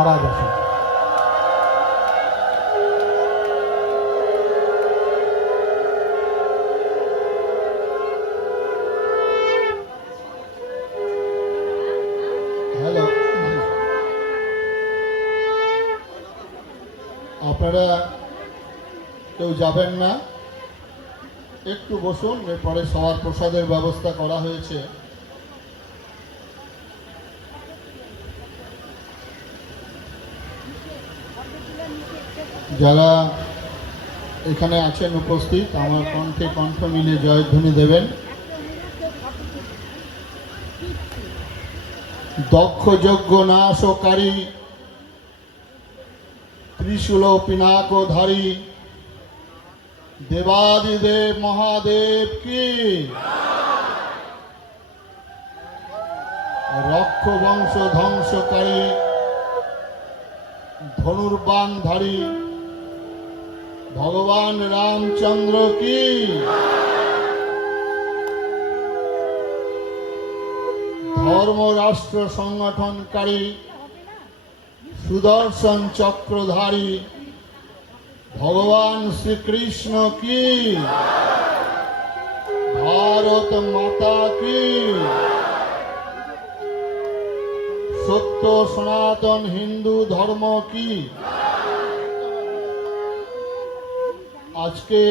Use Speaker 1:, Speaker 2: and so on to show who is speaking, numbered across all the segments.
Speaker 1: মহারাজ আসেন আপনারা কেউ যাবেন না? একটু বসুন এরপরে সবার প্রসাদের ব্যবস্থা করা হয়েছে। যারা এখানে আছেন উপস্থিত, আমার কণ্ঠে কণ্ঠ মিলে জয়ধ্বনি দেবেন। দক্ষ যজ্ঞ নাশকারী, ত্রিশূল, পিনাকধারী, দেবাদিদেব, মহাদেব কি? রক্ষ, বংশ, ধ্বংসকারী, ধনুর্বাণধারী ভগবান রামচন্দ্র কি? ধর্ম রাষ্ট্র সংগঠনকারী সুদর্শন চক্রধারী ভগবান শ্রীকৃষ্ণ কি? ভারত মাতা কি? সত্য সনাতন হিন্দু ধর্ম কি? আজকে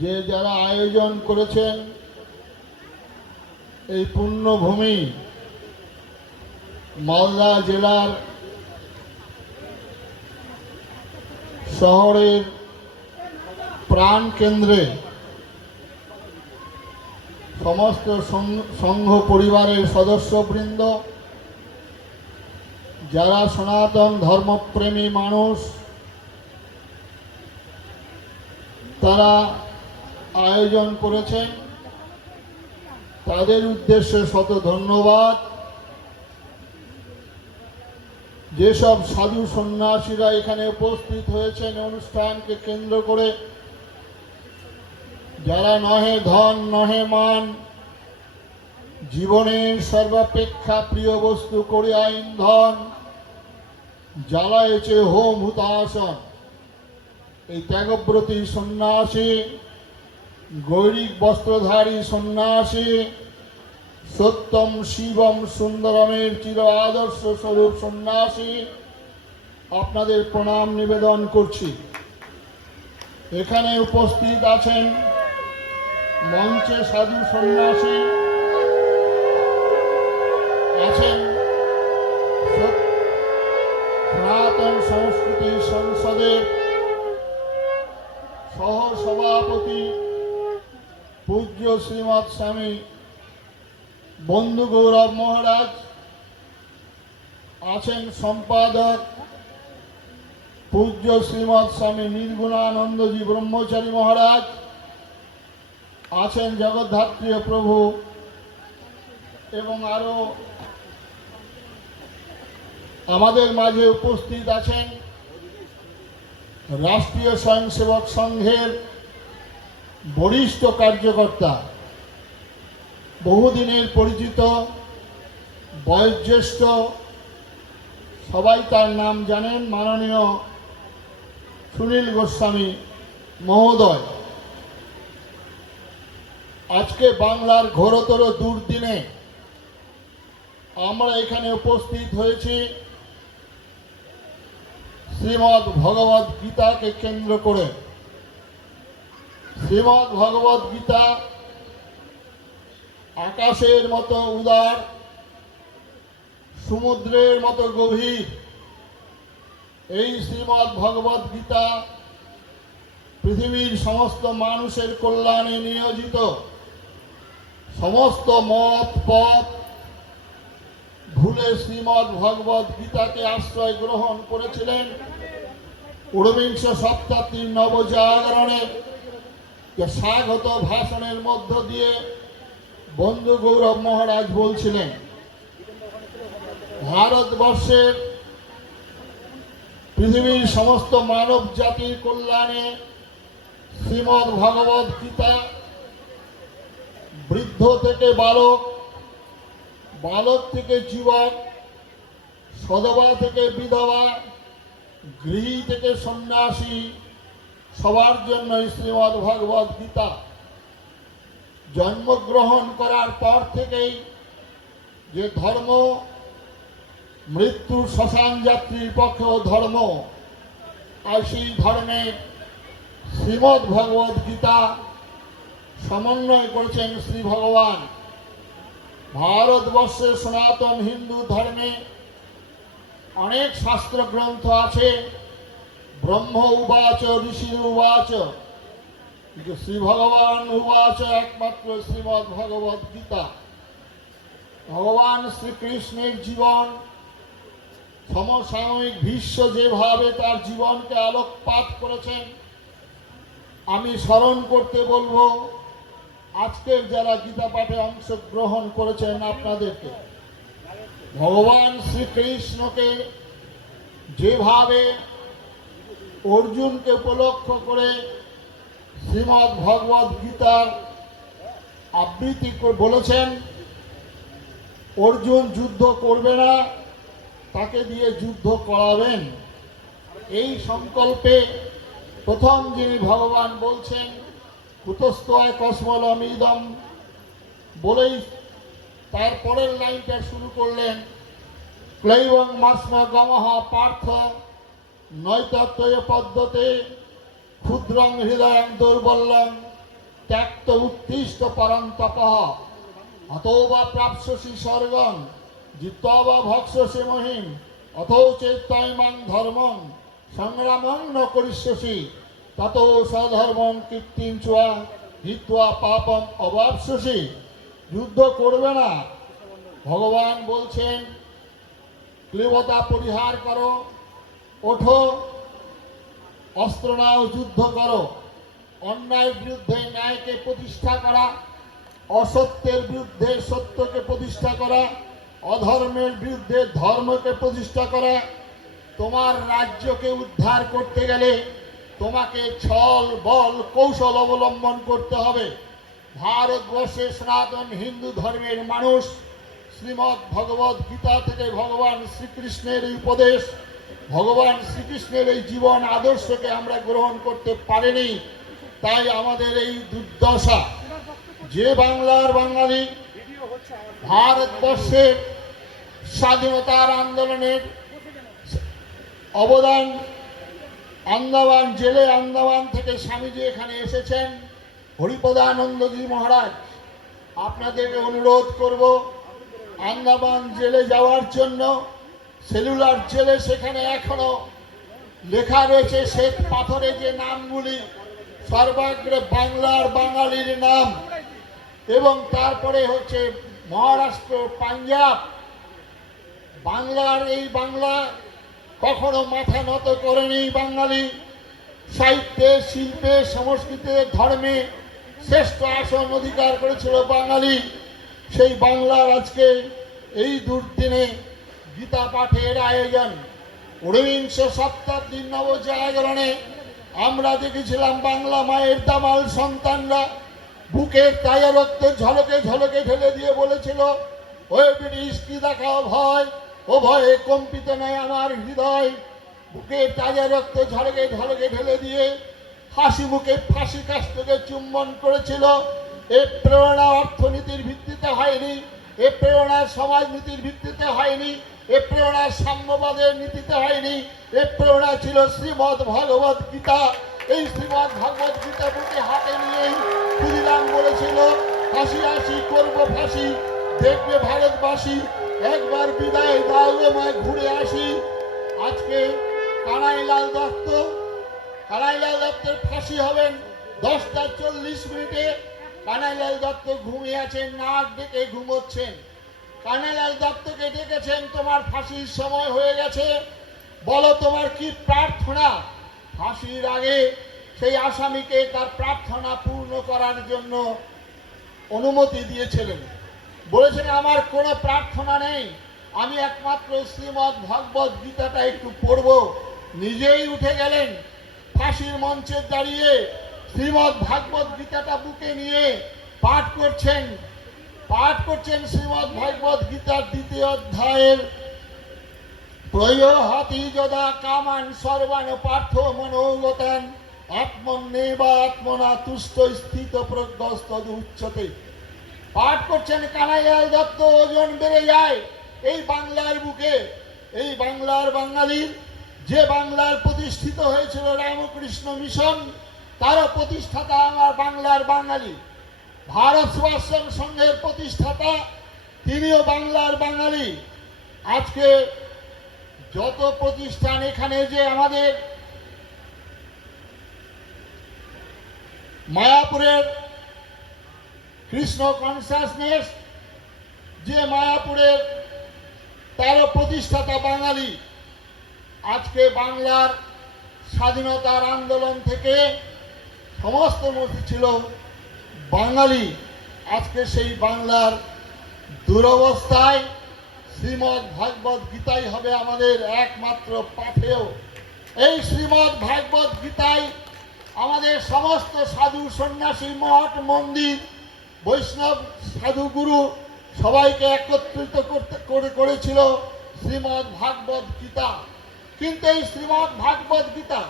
Speaker 1: যে যারা আয়োজন করেছেন, এই পুণ্যভূমি মালদা জেলার শহরের প্রাণ কেন্দ্রে সমস্ত সংঘ পরিবারের সদস্যবৃন্দ, যারা সনাতন ধর্মপ্রেমী মানুষ তারা আয়োজন করেছেন। তাদের উদ্দেশ্যে শত ধন্যবাদ। যেসব সাধু সন্ন্যাসীরা এখানে উপস্থিত হয়েছেন অনুষ্ঠানকে কেন্দ্র করে, যারা নহে ধন, নহে মান, জীবনের সর্বাপেক্ষা প্রিয় বস্তু করে ইন্ধন জ্বালায়েছে হোম হুতাসন এই ত্যাগব্রতী সন্ন্যাসী, গৈরিক বস্ত্রধারী সন্ন্যাসী, সত্যম শিবম সুন্দরমের চির আদর্শ স্বরূপ সন্ন্যাসী, আপনাদের প্রণাম নিবেদন করছি। এখানে উপস্থিত আছেন মঞ্চে সাধু সন্ন্যাসী, আছেন সনাতন সংস্কৃতি সংসদের সহ সভাপতি, পূজ্য শ্রীমৎ স্বামী বন্ধু গৌরব মহারাজ, আছেন সম্পাদক, পূজ্য শ্রীমৎ স্বামী নির্গুণানন্দজি ব্রহ্মচারী মহারাজ, আছেন জগদ্ধাত্রীয় প্রভু এবং আরও আমাদের মাঝে উপস্থিত আছেন রাষ্ট্রীয় স্বয়ংসেবক সংঘের বরিষ্ঠ কার্যকর্তা, বহুদিনের পরিচিত বয়োজ্যেষ্ঠ, সবাই তার নাম জানেন মাননীয় সুনীল গোস্বামী মহোদয়। আজকে বাংলার ঘোরতর দুর্দিনে আমরা এখানে উপস্থিত হয়েছি। শ্রীমদ্ ভগবদ গীতাকে কেন্দ্র করে শ্রীমদ্ ভগবদ গীতা আকাশের মতো উদার, সমুদ্রের মতো গভীর। এই শ্রীমদ্ ভগবদ গীতা পৃথিবীর সমস্ত মানুষের কল্যাণে নিয়োজিত। সমস্ত মত, পথ ভুলে শ্রীমদ্ ভগবদ গীতাকে আশ্রয় গ্রহণ করেছিলেন। ঊনবিংশ শতাব্দীর নবজাগরণে স্বাগত ভাষণের মধ্য দিয়ে বন্ধু গৌরব মহারাজ বলছিলেন ভারতবর্ষের পৃথিবীর সমস্ত মানব জাতির কল্যাণে শ্রীমদ্ ভগবদ গীতা বৃদ্ধ থেকে বালক বালক থেকে যুবক সদবা থেকে বিধবা, গৃহী থেকে সন্ন্যাসী, সবার জন্য শ্রীমদ ভগবদ গীতা। জন্মগ্রহণ করার পর থেকেই যে ধর্ম, মৃত্যুর শ্মশান যাত্রীর পক্ষেও ধর্ম, আর সেই ধর্মের শ্রীমদ ভগবদ গীতা সমন্বয় করেছেন শ্রী ভগবান। ভারতবর্ষের সনাতন হিন্দু ধর্মে অনেক শাস্ত্র গ্রন্থ আছে। ব্রহ্ম উবাচ, ঋষি উবাচ শ্রী ভগবান উবাচ একমাত্র শ্রীমদ ভগবদ গীতা। ভগবান শ্রীকৃষ্ণের জীবন, সমসাময়িক বিশ্ব যেভাবে তার জীবনকে আলোকপাত করেছেন, আমি স্মরণ করতে বলব আজকের যারা গীতা পাঠে অংশগ্রহণ করেছেন আপনাদেরকে, ভগবান শ্রীকৃষ্ণকে যেভাবে অর্জুনকে উপলক্ষ করে শ্রীমৎ ভগবদ গীতার আবৃত্তি বলেছেন, অর্জুন যুদ্ধ করবে না, তাকে দিয়ে যুদ্ধ করাবেন। এই সংকল্পে প্রথম যিনি ভগবান বলছেন কুতস্তয় কসমলমিদম বলেই তারপরের লাইনটা শুরু করলেন। ক্লৈবং মাসমা গমহ পার্থ নৈতত্ত্বয় পদ্ধতে ক্ষুদ্রং হৃদয়ং দুর্বল্যং ত্যক্ত উত্তিষ্ট পরম তপঃ। অতো বা প্রাপ্স্যসি স্বর্গং, জিত্বা বা ভক্ষসি মহিম, অথো চেত্তয়মাং ধর্মং, সংগ্রামং ন করিষ্যসি। তত স্বধর্মং কীর্তিং চুয়া হিত্বা পাপম অবাপস্যসি যুদ্ধ করবে না। ভগবান বলছেন, ক্লীবতা পরিহার করো, ওঠো, অস্ত্র নাও, যুদ্ধ করো। অন্যায়ের বিরুদ্ধে ন্যায়কে প্রতিষ্ঠা করা, অসত্যের বিরুদ্ধে সত্যকে প্রতিষ্ঠা করা, অধর্মের বিরুদ্ধে ধর্মকে প্রতিষ্ঠা করা, তোমার রাজ্যকে উদ্ধার করতে গেলে তোমাকে ছল বল কৌশল অবলম্বন করতে হবে। ভারতবর্ষে সনাতন হিন্দু ধর্মের মানুষ, শ্রীমৎ ভগবত গীতা থেকে ভগবান শ্রীকৃষ্ণের এই উপদেশ, ভগবান শ্রীকৃষ্ণের এই জীবন আদর্শকে আমরা গ্রহণ করতে পারিনি, তাই আমাদের এই দুর্দশা। যে বাংলার বাঙালি ভারতবর্ষের স্বাধীনতার আন্দোলনের অবদান আন্দামান জেলে আন্দামান থেকে স্বামীজি এখানে এসেছেন। হরিপদানন্দজি মহারাজ, আপনাদেরকে অনুরোধ করব আন্দামান জেলে যাওয়ার জন্য সেলুলার জেলে সেখানে এখনও লেখা রয়েছে শ্বেত পাথরে যে নামগুলি, সর্বাগ্রে বাংলার বাঙালির নাম। এবং তারপরে হচ্ছে মহারাষ্ট্র, পাঞ্জাব। বাংলার এই বাংলা কখনো মাথা নত করেনি বাঙালি। সাহিত্যে, শিল্পে, সংস্কৃতে, ধর্মে শ্রেষ্ঠ আসন অধিকার করেছিল বাঙালি। সেই বাংলার আজকে এই দুর্দিনে গীতা পাঠের আয়োজন। ঊনবিংশ শতাব্দীর নবজাগরণে আমরা দেখেছিলাম বাংলা মায়ের দামাল সন্তানরা বুকের তাজা রক্ত ঝলকে ঝলকে ঢেলে দিয়ে বলেছিল, ওই ব্রিটিশ কি দেখাও ভয়? ও ভয়ে কম্পিত নয় আমার হৃদয়। বুকের তাজা রক্ত ঝলকে ঝলকে ঢেলে দিয়ে হাসি মুখে ফাঁসি কাষ্টকে চুম্বন করেছিল। এ প্রেরণা অর্থনীতির ভিত্তিতে হয়নি, এ প্রেরণা সমাজনীতির ভিত্তিতে হয়নি, এ প্রেরণা সাম্যবাদের নীতিতে হয়নি, এ প্রেরণা ছিল শ্রীমদ ভগবত গীতা। এই শ্রীমদ ভগবত গীতা বুকে হাতে নিয়েই ক্ষুদিরাম বলেছিল হাসি হাসি করব ফাঁসি, দেখবে ভারতবাসী একবার বিদায় দাও গো মা, ঘুরে আসি। আজকে কানাইলাল দত্ত, কানাইলাল দত্তের ফাঁসি হবেন দশটা চল্লিশ মিনিটে। কানাইলাল দত্ত ঘুমিয়ে আছেন, নাক ডেকে ঘুমোচ্ছেন। কানাইলাল দত্তকে ডেকেছেন, তোমার ফাঁসির সময় হয়ে গেছে। বলো তোমার কি প্রার্থনা? ফাঁসির আগে সেই আসামিকে তার প্রার্থনা পূর্ণ করার জন্য অনুমতি দিয়েছিলেন। বলেছেন, আমার কোনো প্রার্থনা নেই। আমি একমাত্র শ্রীমদ ভগবত গীতাটা একটু পড়ব। নিজেই উঠে গেলেন, ফাঁসির মঞ্চে দাঁড়িয়ে শ্রীমদ ভাগবত গীতাটা বুকে নিয়ে পাঠ করছেন। পাঠ করছেন শ্রীমদ ভাগবত গীতার দ্বিতীয় অধ্যায়ের প্রয়হাতি যদা কামান সর্বান পার্থ মনোগতান আত্মন্নেবা আত্মনা তুষ্ট স্থিত প্রজ্ঞস্তদ উচ্চতে পাঠ করছেন কানাইয়াল দত্ত, ওজন বেড়ে যায়। এই বাংলার বুকে, এই বাংলার বাঙালির, যে বাংলার প্রতিষ্ঠিত হয়েছিল রামকৃষ্ণ মিশন, তারও প্রতিষ্ঠাতা আমার বাংলার বাঙালি। ভারত সেবাশ্রম সংঘের প্রতিষ্ঠাতা, তিনিও বাংলার বাঙালি। আজকে যত প্রতিষ্ঠান এখানে যে আমাদের মায়াপুরের কৃষ্ণ কনসাসনেস, যে মায়াপুরের তারও প্রতিষ্ঠাতা বাঙালি, আজকে বাংলার স্বাধীনতার আন্দোলন থেকে সমস্ত মধ্যে ছিল বাঙালি। আজকে সেই বাংলার দুরবস্থায় শ্রীমৎ ভাগবত গীতাই হবে আমাদের একমাত্র পাথেয় এই শ্রীমৎ ভাগবত গীতায় আমাদের সমস্ত সাধু সন্ন্যাসী মঠ, মন্দির বৈষ্ণব সাধুগুরু সবাইকে একত্রিত করতে করে করেছিল শ্রীমৎ ভাগবত গীতা। কিন্তু এই শ্রীমৎ ভাগবত গীতা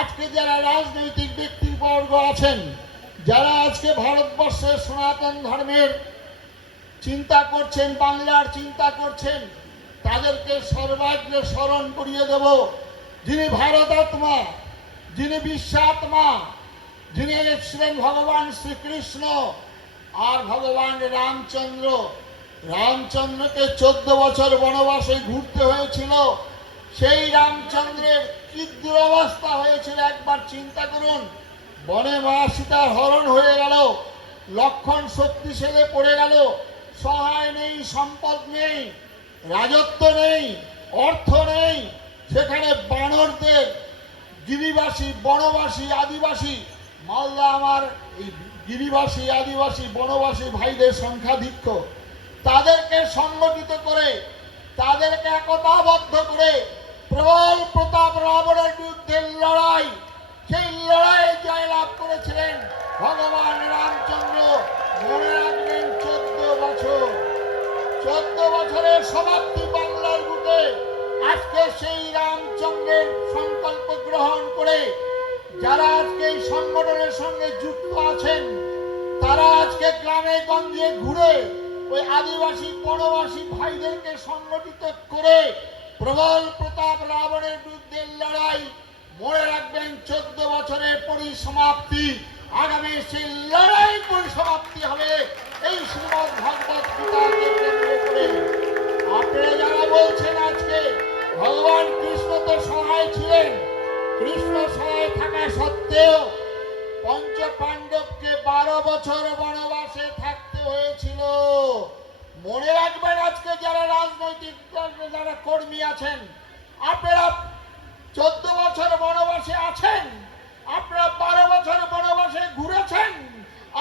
Speaker 1: আজকে যারা রাজনৈতিক ব্যক্তিবর্গ আছেন, যারা আজকে ভারতবর্ষের সনাতন ধর্মের চিন্তা করছেন, বাংলার চিন্তা করছেন, তাদেরকে সর্বাগ্রে স্মরণ করিয়ে দেব। যিনি ভারতাত্মা, যিনি বিশ্বাত্মা, যিনি ছিলেন ভগবান শ্রীকৃষ্ণ আর ভগবান রামচন্দ্র, রামচন্দ্রকে চোদ্দ বছর বনবাসে ঘুরতে হয়েছিল। সেই রামচন্দ্রের কি দুরবস্থা হয়েছিল একবার চিন্তা করুন। বনে মা সীতার হরণ হয়ে গেল, লক্ষণ শক্তি শক্তিশালে পড়ে গেল। সহায় নেই, সম্পদ নেই, রাজত্ব নেই, অর্থ নেই। সেখানে বানরদের, গিরিবাসী, বনবাসী, আদিবাসী, মালদা আমার এই গিরিবাসী, আদিবাসী, বনবাসী ভাইদের সংখ্যাধিক্য। তাদেরকে সংগঠিত করে, তাদেরকে একতাবদ্ধ করে প্রবল প্রতাপ রাবণের বিরুদ্ধে লড়াই, সেই লড়াইয়ে জয়লাভ করেছিলেন ভগবান রামচন্দ্র। মনে রাখবেন চোদ্দ বছর, চোদ্দ বছরের সমাপ্তি বাংলার বুকে আজকে সেই রামচন্দ্রের সংকল্প গ্রহণ করে যারা আজকে এই সংগঠনের সঙ্গে যুক্ত আছেন, তারা আজকে গ্রামে গঞ্জে ঘুরে ওই আদিবাসী বনবাসী ভাইদেরকে সংগঠিত করে প্রবল প্রতাপ রাবণের বিরুদ্ধে লড়াই, মনে রাখবেন চোদ্দ বছরের পরিসমাপ্তি, আগামী সেই লড়াই পরিসমাপ্তি হবে। এই শ্রীমদ ভগবত আপনারা যারা বলছেন আজকে, ভগবান কৃষ্ণ তো সহায় ছিলেন কৃষ্ণ সহায় থাকা সত্ত্বেও পঞ্চ পাণ্ডবকে বারো বছর বনবাসে থাকতে হয়েছিল। মনে রাখবেন আজকে যারা রাজনৈতিক যারা কর্মী আছেন, আপনারা চোদ্দ বছর বনবাসে আছেন, আপনারা বারো বছর বনবাসে ঘুরেছেন,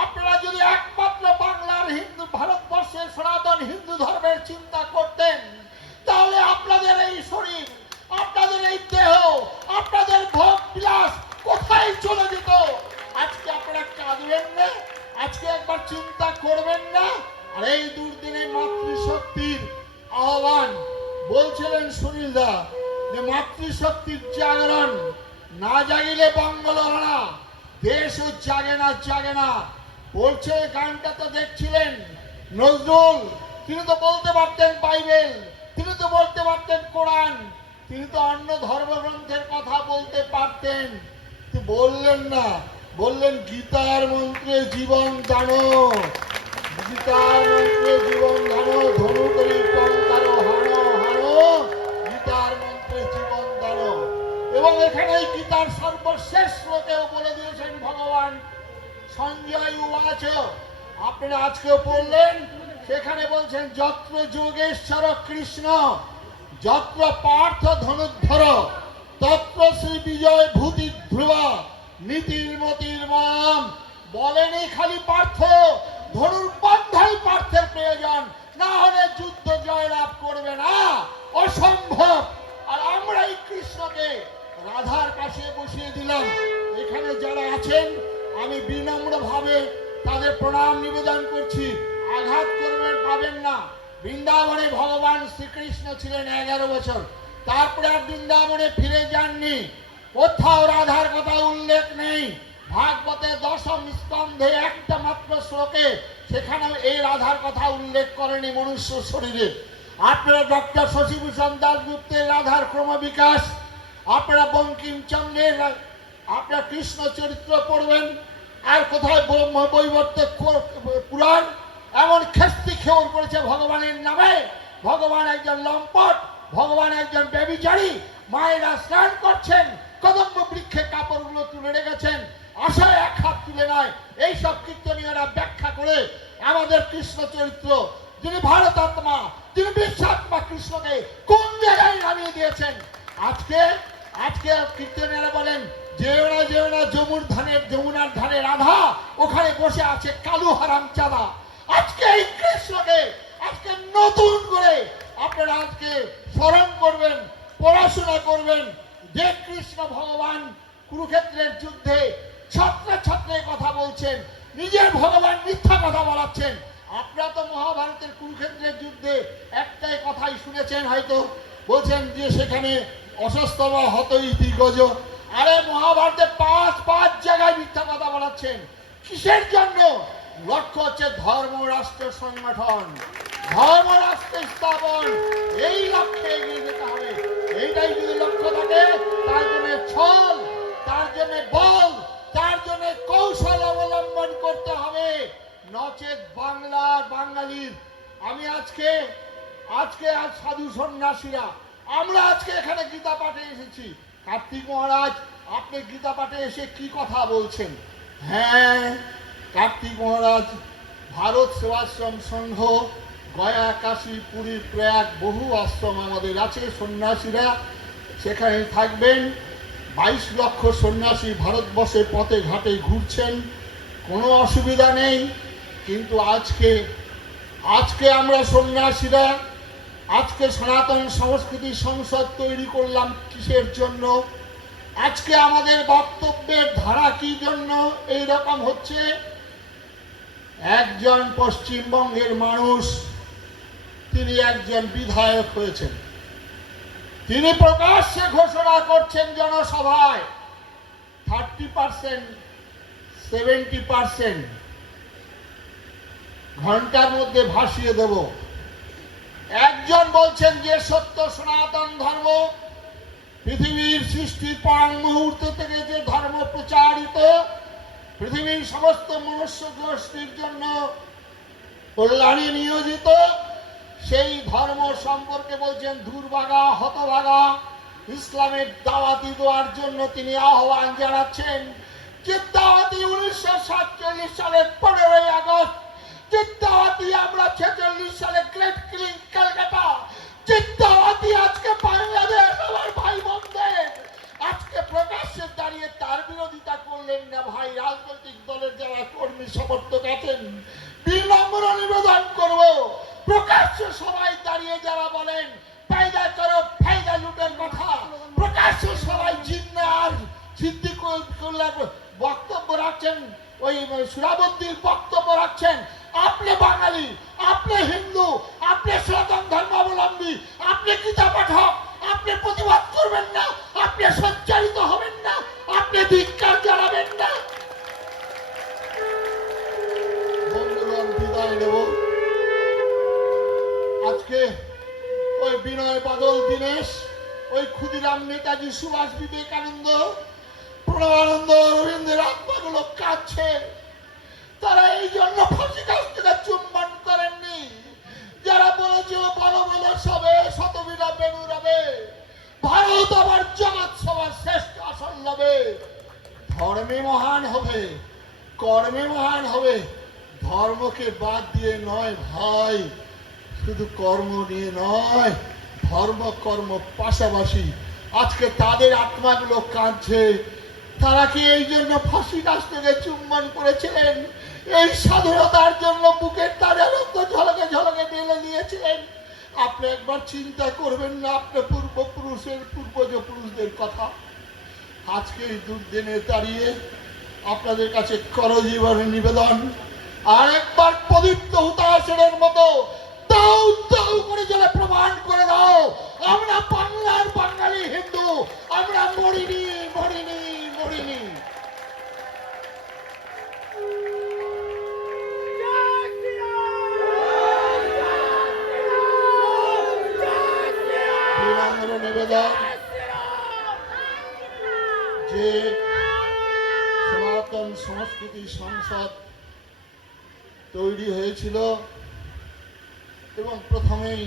Speaker 1: আপনারা যদি একমাত্র বাংলার হিন্দু, ভারতবর্ষের সনাতন হিন্দু ধর্মের চিন্তা করতেন, তাহলে আপনাদের এই শরীর আপনাদের এই দেহ, আপনাদের ভোগ বিলাস কোথায় চলে যেত? আজকে আপনারা কাঁদবেন না, আজকে একবার চিন্তা করবেন না। আর এই দুর্দিনে মাতৃশক্তির আহ্বান বলছিলেন সুনীলদা যে মাতৃশক্তির জাগরণ না জাগিলে বঙ্গল না, দেশও জাগে না জাগে না। বলছে গানটা তো দেখছিলেন নজরুল। তিনি তো বলতে পারতেন বাইবেল, তিনি তো বলতে পারতেন কোরআন। তিনি তো অন্য ধর্মগ্রন্থের কথা বলতে পারতেন। বললেন না। বললেন, গীতার মন্ত্রে জীবন দানো গীতার মন্ত্রে জীবন দানো ধনু করি টঙ্কারো হানো হানো। গীতার মন্ত্রে জীবন দানো এবং এখানে গীতার সর্বশেষ শ্লোকেও বলে দিয়েছেন ভগবান। সঞ্জয় উবাচ আপনারা আজকে পড়লেন, সেখানে বলছেন, যত্র যোগেশ্বর কৃষ্ণ। যত্র পার্থ ধনুর্ধর, তত্র শ্রী বিজয় ভূতি ধ্রুবা, নীতির মতির মাম। বলেনি খালি পার্থ, ধনুর পন্থাই শশীভূষণ দাসগুপ্তের রাধার ক্রমবিকাশ। আপনারা বঙ্কিমচন্দ্রের আপনারা কৃষ্ণ চরিত্র পড়বেন। আর কোথায় ব- বৈবর্তক কো- পুরাণ? এমন খেস্তি খেউর করেছে ভগবানের নামে। ভগবান একজন লম্পট, ভগবান একজন ব্যবিচারী মায়েরা স্নান করছেন, কদম্ব বৃক্ষে কাপড়গুলো তুলে রেখেছেন। আশায় এক হাত তুলে নয়, এইসব কীর্তনীয়রা ব্যাখ্যা করে আমাদের কৃষ্ণ চরিত্র। যিনি যিনি বিশ্বাত্মা কৃষ্ণকে কোন জায়গায় নামিয়ে দিয়েছেন? আজকে আজকে কীর্তনীয়রা বলেন যেও না যেও ধানের, যমুনার ধারে রাধা ওখানে বসে আছে কালু হারাম চাঁদা। আজকে এই কৃষ্ণকে, আজকে নতুন করে আপনারা আজকে স্মরণ করবেন, পড়াশোনা করবেন, যে কৃষ্ণ ভগবান কুরুক্ষেত্রের যুদ্ধে ছাত্র ছাত্রের কথা বলছেন, নিজের ভগবান মিথ্যা কথা বলাচ্ছেন আপনারা তো মহাভারতের কুরুক্ষেত্রের যুদ্ধে একটাই কথাই শুনেছেন হয়তো। বলছেন যে সেখানে অসস্তম হত ইতি গজ আরে মহাভারতে পাঁচ পাঁচ জায়গায় মিথ্যা কথা বলাচ্ছেন। কিসের জন্য? লক্ষ্য হচ্ছে ধর্ম রাষ্ট্র সংগঠন। ধর্ম রাষ্ট্র স্থাপন। এই লক্ষ্যে এগিয়ে যেতে হবে। আজকে আজকে আজ সাধু সন্ন্যাসীরা, আমরা আজকে এখানে গীতা পাঠে এসেছি। কার্তিক মহারাজ, আপনি গীতা পাঠে এসে কি কথা বলছেন? হ্যাঁ কার্তিক মহারাজ, ভারত সেবাশ্রম সংঘ, গয়া, কাশী, পুরী, প্রয়াগ, বহু আশ্রম আমাদের আছে সন্ন্যাসীরা। সেখানে থাকবেন। বাইশ লক্ষ সন্ন্যাসী ভারতবর্ষের পথে ঘাটে ঘুরছেন। কোনো অসুবিধা নেই, কিন্তু আজকে আজকে আমরা সন্ন্যাসীরা আজকে সনাতন সংস্কৃতি সংসদ তৈরি করলাম কিসের জন্য? আজকে আমাদের বক্তব্যের ধারা কি জন্য এই রকম হচ্ছে? একজন পশ্চিমবঙ্গের মানুষ, তিনি একজন বিধায়ক হয়েছেন। তিনি প্রকাশ্যে ঘোষণা করছেন জনসভায় থার্টি পার্সেন্ট সেভেন্টি পার্সেন্ট ঘণ্টার মধ্যে ভাসিয়ে দেব। একজন বলছেন যে সত্য সনাতন ধর্ম, পৃথিবীর সৃষ্টির পর মুহূর্ত থেকে যে ধর্ম প্রচারিত, পৃথিবীর সমস্ত মনুষ্য গোষ্ঠীর জন্য কল্যাণে নিয়োজিত, সেই ধর্ম সম্পর্কে বলছেন দুর্ভাগা, হতভাগা, ইসলামের দাওয়াতি দেওয়ার জন্য তিনি আহ্বান জানাচ্ছেন যে দাওয়াতি উনিশশো সাতচল্লিশ সালের পনেরোই আগস্ট যে আমরা ছেচল্লিশ সালে গ্রেট ক্লিন কলকাতা যে আজকে বাংলাদেশ, আমার ভাই বোনদের আজকে প্রকাশ্যে দাঁড়িয়ে তার বিরোধিতা করলেন না ভাই, রাজনৈতিক দলের যারা কর্মী সমর্থক আছেন। বিনম্র নিবেদন করব, প্রকাশ্যে সবাই দাঁড়িয়ে যারা বলেন, ফায়দা করো, ফায়দা লুটের কথা। প্রকাশ্যে সবাই জিন্না আর সিদ্দিকুল্লাহ বক্তব্য রাখছেন, ওই সুরাবন্দির বক্তব্য রাখছেন। নেতাজি সুভাষ বিবেকানন্দ প্রণবানন্দ রবীন্দ্রের আত্মাগুলো কাঁদছে তারা এই জন্য ফাঁসি থেকে চুম্বন করেননি। যারা বলেছিল বলো বলো, সবে শতবীরা বেনু রবে। ভারত আবার জগৎ সবার শ্রেষ্ঠ আসন লবে। ধর্মে মহান হবে, কর্মে মহান হবে। ধর্মকে বাদ দিয়ে নয় ভাই, শুধু কর্ম নিয়ে নয়, ধর্ম কর্ম পাশাপাশি আজকে তাদের আত্মাগুলো কাঁদছে। তারা কি এই জন্য ফাঁসি থেকে চুম্বন করেছিলেন? এই স্বাধীনতার জন্য বুকের তারে রক্ত ঝলকে ঝলকে ঢেলে দিয়েছিলেন। আপনি একবার চিন্তা করবেন না আপনার পূর্বপুরুষের পূর্বজ পুরুষদের কথা। আজকে এই দুর্দিনে দাঁড়িয়ে আপনাদের কাছে করজীবনের নিবেদন। আর একবার পবিত্র হুতাশনের মতো দাও দাও করে জলে প্রমাণ করে দাও আমরা বাংলার বাঙালি হিন্দু। আমরা মরিনি মরিনি মরিনি। নিবেদন। যে সনাতন সংস্কৃতি সংসদ তৈরি হয়েছিল এবং প্রথমেই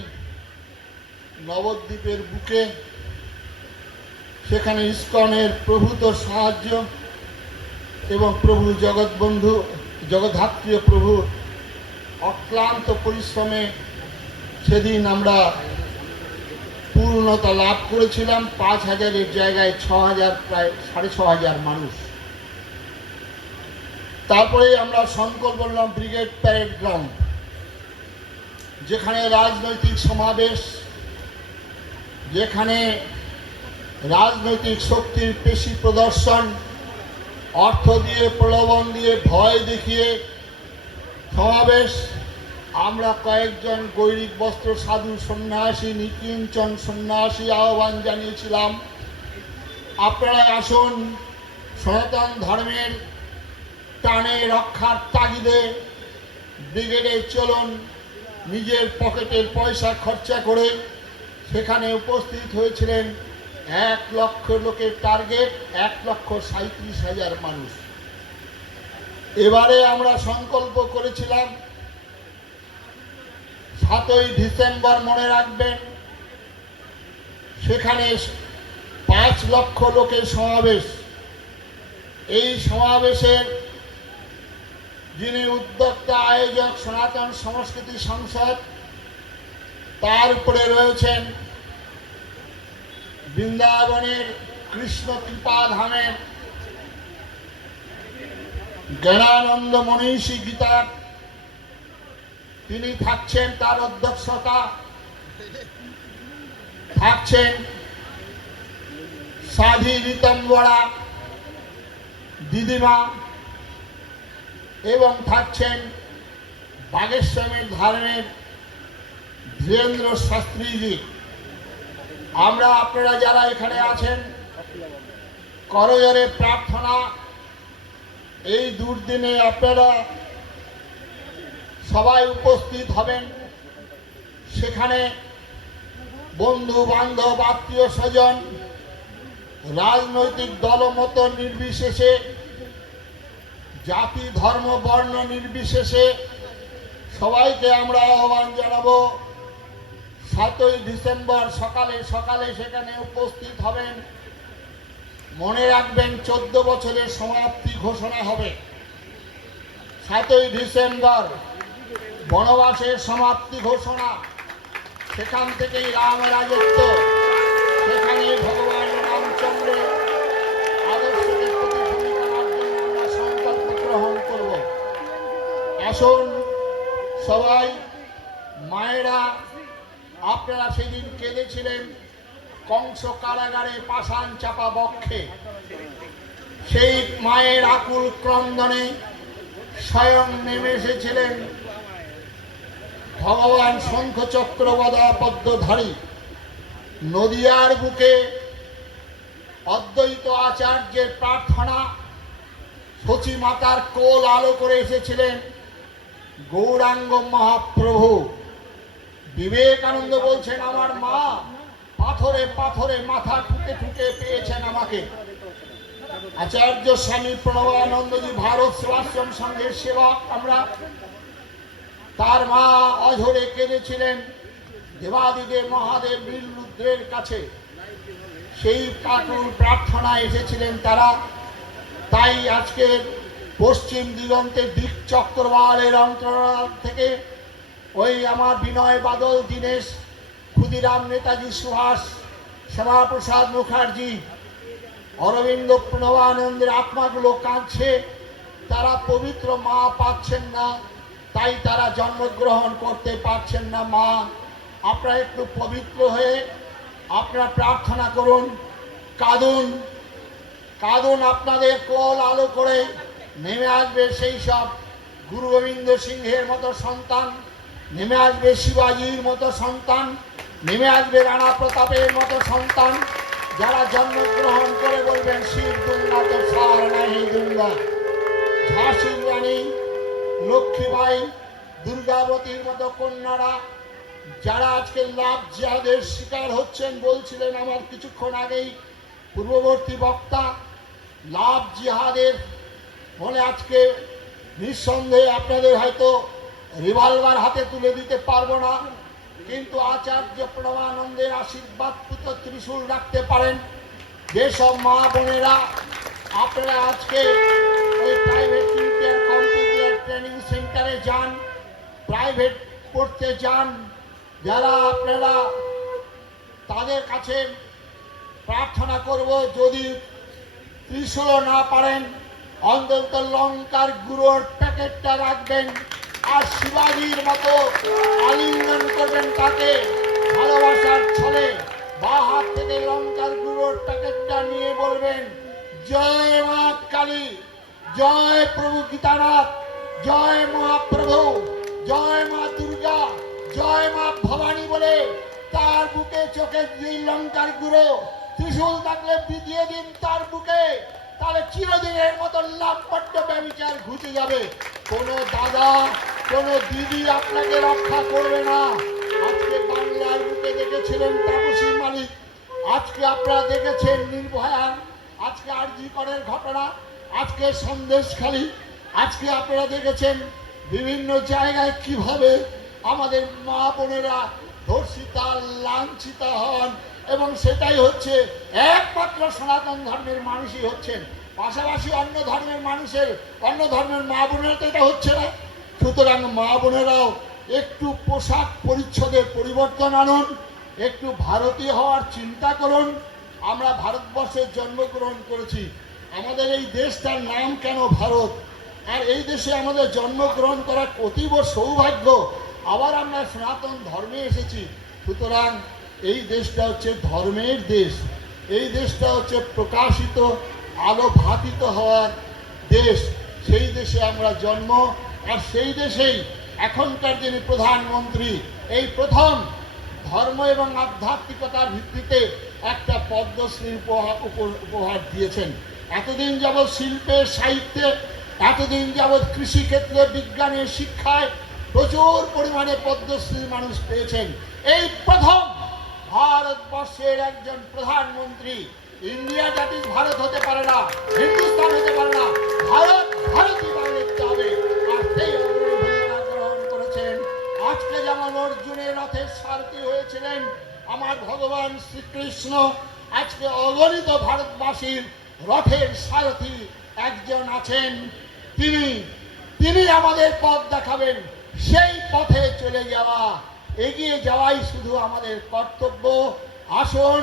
Speaker 1: নবদ্বীপের বুকে সেখানে ইস্কনের প্রভূত সাহায্য এবং প্রভু জগৎবন্ধু জগদ্ধাত্রীয় প্রভু অক্লান্ত পরিশ্রমে সেদিন আমরা পূর্ণতা লাভ করেছিলাম। পাঁচ হাজারের জায়গায় ছ হাজার, প্রায় সাড়ে ছ হাজার মানুষ। তারপরে আমরা সংকল্প করলাম ব্রিগেড প্যারেড গ্রাউন্ড, যেখানে রাজনৈতিক সমাবেশ যেখানে রাজনৈতিক শক্তির পেশি প্রদর্শন, অর্থ দিয়ে, প্রলোভন দিয়ে, ভয় দেখিয়ে সমাবেশ। আমরা কয়েকজন গৈরিক বস্ত্র সাধু সন্ন্যাসী, নিকিঞ্চন সন্ন্যাসী আহ্বান জানিয়েছিলাম। আপনারা আসুন সনাতন ধর্মের টানে রক্ষার তাগিদে ব্রিগেডে চলুন, নিজের পকেটের পয়সা খরচা করে সেখানে উপস্থিত হয়েছিলেন এক লক্ষ লোকের টার্গেট, এক লক্ষ সাঁত্রিশ হাজার মানুষ। এবারে আমরা সংকল্প করেছিলাম, সাতই ডিসেম্বর মনে রাখবেন, সেখানে পাঁচ লক্ষ লোকের সমাবেশ। এই সমাবেশের যিনি উদ্যোক্তা, আয়োজক, সনাতন সংস্কৃতি সংসদ তার উপরে রয়েছেন বৃন্দাবনের কৃষ্ণ কৃপা ধামের জ্ঞানানন্দ মনীষী গীতা। তিনি থাকছেন, তার অধ্যক্ষতা থাকছেন সাধী রীতম্বরা দিদিমা এবং থাকছেন বাগেশ্বরের ধর্মের ধীরেন্দ্র শাস্ত্রীজি, আমরা আপনারা যারা এখানে আছেন করজরে প্রার্থনা, এই দুর্দিনে আপনারা সবাই উপস্থিত হবেন। সেখানে বন্ধু বান্ধব আত্মীয় স্বজন রাজনৈতিক দলমত নির্বিশেষে, জাতি, ধর্ম, বর্ণ নির্বিশেষে সবাইকে আমরা আহ্বান জানাব। সাতই ডিসেম্বর সকালে সকালে সেখানে উপস্থিত হবেন। মনে রাখবেন, চোদ্দ বছরের সমাপ্তি ঘোষণা হবে। সাতই ডিসেম্বর, বনবাসের সমাপ্তি ঘোষণা। সেখান থেকেই রাম রাজত্ব। সেখানে ভগবান রামচন্দ্রের গ্রহণ সবাই মায়েরা আপনারা সেদিন কেঁদেছিলেন কংস কারাগারে পাষাণ চাপা বক্ষে। সেই মায়ের আকুল ক্রন্দনে স্বয়ং নেমে এসেছিলেন ভগবান শঙ্খচক্র গদা পদ্মধারী। নদিয়ার বুকে অদ্বৈত আচার্যের প্রার্থনা সচী মাতার কোল আলো করে এসেছিলেন গৌরাঙ্গ মহাপ্রভু। বিবেকানন্দ বলছেন, আমার মা পাথরে পাথরে মাথা ঠুকে ঠুকে পেয়েছেন আমাকে। আচার্য স্বামী প্রণবানন্দজি ভারত সেবাশ্রম সংঘের সেবক, আমরা তার মা অঝরে কেঁদেছিলেন দেবাদিদেব মহাদেব নীলরুদ্রের কাছে। সেই কাকুর প্রার্থনায় এসেছিলেন তারা। তাই আজকে পশ্চিম দিগন্তে দিক চক্রবালের অন্তরাল থেকে ওই আমার বিনয় বাদল, দীনেশ, ক্ষুদিরাম, নেতাজি সুভাষ শ্যামাপ্রসাদ মুখার্জি, অরবিন্দ প্রণবানন্দের আত্মাগুলো কাঁদছে। তারা পবিত্র মা পাচ্ছেন না, তাই তারা জন্মগ্রহণ করতে পারছেন না। মা, আপনারা একটু পবিত্র হয়ে আপনারা প্রার্থনা করুন, কাঁদুন কাঁদুন আপনাদের কোল আলো করে, নেমে আসবে সেই সব গুরু গোবিন্দ সিংহের মতো সন্তান। নেমে আসবে শিবাজির মতো সন্তান, নেমে আসবে রানা প্রতাপের মতো সন্তান। যারা জন্মগ্রহণ করে বলবেন, শিব দুর্গা তো সার দুর্গা। ঝাঁসির রানী, লক্ষ্মীবাই, দুর্গাবতীর মতো কন্যারা, যারা আজকে লাভ জিহাদের শিকার হচ্ছেন বলছিলেন আমার কিছুক্ষণ আগেই পূর্ববর্তী বক্তা, লাভ জিহাদের ফলে আজকে নিঃসন্দেহে আপনাদের হয়তো রিভলভার হাতে তুলে দিতে পারব না। কিন্তু আচার্য প্রণবানন্দের আশীর্বাদ পুত ত্রিশূল রাখতে পারেন। যেসব মা বোনেরা, আপনারা আজকে ওই প্রাইভেট টিউটার কম্পিউটার ট্রেনিং সেন্টারে যান প্রাইভেট পড়তে যান। যারা আপনারা তাদের কাছে প্রার্থনা করব, যদি ত্রিশূল না পারেন, অন্তত লঙ্কার গুঁড়োর প্যাকেটটা রাখবেন। আর শিবাজির মতো আলিঙ্গন করবেন তাকে ভালোবাসার ছলে। বা হাত থেকে লঙ্কার গুঁড়োর প্যাকেটটা নিয়ে বলবেন, জয় মা কালী, জয় প্রভু গীতানাথ, জয় মহাপ্রভু, জয় মা দুর্গা, জয় মা ভবানী বলে তার বুকে চোখে দুই লঙ্কার গুঁড়ো, ত্রিশূল থাকলে বিধিয়ে দিন তার বুকে। তাহলে চিরদিনের মতো লাভপট্ট ব্যবচার ঘুচে যাবে। কোনো দাদা, কোনো দিদি আপনাকে রক্ষা করবে না। আজকে বাংলার বুকে দেখেছিলেন তাপসী মালিক। আজকে আপনারা দেখেছেন নির্ভয়ান আজকে আরজি করের ঘটনা। আজকে সন্দেশখালী আজকে আপনারা দেখেছেন বিভিন্ন জায়গায় কীভাবে আমাদের মা বোনেরা ধর্ষিতা, লাঞ্ছিতা হন। এবং সেটাই হচ্ছে একমাত্র সনাতন ধর্মের মানুষই হচ্ছেন। পাশাপাশি অন্য ধর্মের মানুষের, অন্য ধর্মের মা বোনেরা তো এটা হচ্ছে না। সুতরাং মা বোনেরাও একটু পোশাক পরিচ্ছদের পরিবর্তন আনুন, একটু ভারতীয় হওয়ার চিন্তা করুন। আমরা ভারতবর্ষে জন্মগ্রহণ করেছি। আমাদের এই দেশটার নাম কেন ভারত? আর এই দেশে আমাদের জন্মগ্রহণ করার অতীব সৌভাগ্য, আবার আমরা সনাতন ধর্মে এসেছি। সুতরাং এই দেশটা হচ্ছে ধর্মের দেশ। এই দেশটা হচ্ছে প্রকাশিত আলো ভাতিত হওয়ার দেশ। সেই দেশে আমরা জন্ম আর সেই দেশেই এখনকার যিনি প্রধানমন্ত্রী, এই প্রথম ধর্ম এবং আধ্যাত্মিকতার ভিত্তিতে একটা পদ্মশ্রী উপহার উপ- উপহার দিয়েছেন। এতদিন যাবৎ শিল্পে সাহিত্যে, এতদিন যাবৎ কৃষিক্ষেত্রে, বিজ্ঞানের শিক্ষায় প্রচুর পরিমাণে পদ্মশ্রী মানুষ পেয়েছেন। এই প্রথম ভারতবর্ষের একজন প্রধানমন্ত্রী। ইন্ডিয়া দ্যাট ইজ ভারত হতে পারে না, হিন্দুস্তান হতে পারে না, ভারত ভারতই বাংলাতে হবে। আর সেই ভূমিকা গ্রহণ করেছেন আজকে যেমন অর্জুনের রথের সারথি হয়েছিলেন, আমার ভগবান শ্রীকৃষ্ণ, আজকে অগণিত ভারতবাসীর রথের সারথি একজন আছেন। তিনি তিনি আমাদের পথ দেখাবেন, সেই পথে চলে যাওয়া। এগিয়ে যাওয়াই শুধু আমাদের কর্তব্য। আসন,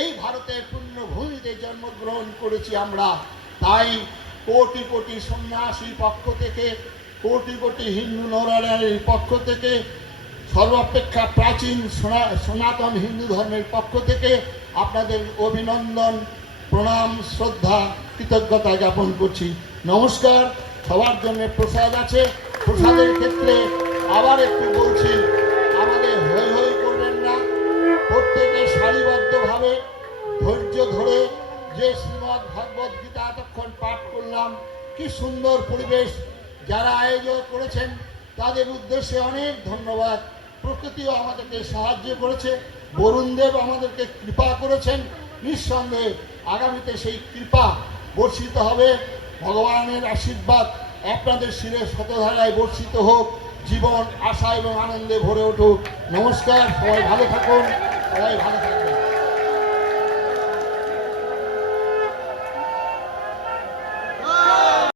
Speaker 1: এই ভারতের পুণ্যভূমিতে জন্মগ্রহণ করেছি আমরা। তাই কোটি কোটি সন্ন্যাসী পক্ষ থেকে, কোটি কোটি হিন্দু নরায়ণের পক্ষ থেকে, সর্বাপেক্ষা প্রাচীন সনাতন হিন্দু ধর্মের পক্ষ থেকে আপনাদের অভিনন্দন, প্রণাম, শ্রদ্ধা, কৃতজ্ঞতা জ্ঞাপন করছি। নমস্কার, সবার জন্য প্রসাদ আছে। প্রসাদের ক্ষেত্রে আবার একটু বলছি যে শ্রীমৎ ভগবত গীতা এতক্ষণ পাঠ করলাম। কি সুন্দর পরিবেশ যারা আয়োজন করেছেন, তাদের উদ্দেশ্যে অনেক ধন্যবাদ। প্রকৃতিও আমাদেরকে সাহায্য করেছে বরুণদেব আমাদেরকে কৃপা করেছেন। নিঃসন্দেহে আগামীতে সেই কৃপা বর্ষিত হবে। ভগবানের আশীর্বাদ আপনাদের শিরে শতধারায় বর্ষিত হোক। জীবন, আশা এবং আনন্দে ভরে উঠুক। নমস্কার, সবাই ভালো থাকুন। সবাই ভালো থাকুন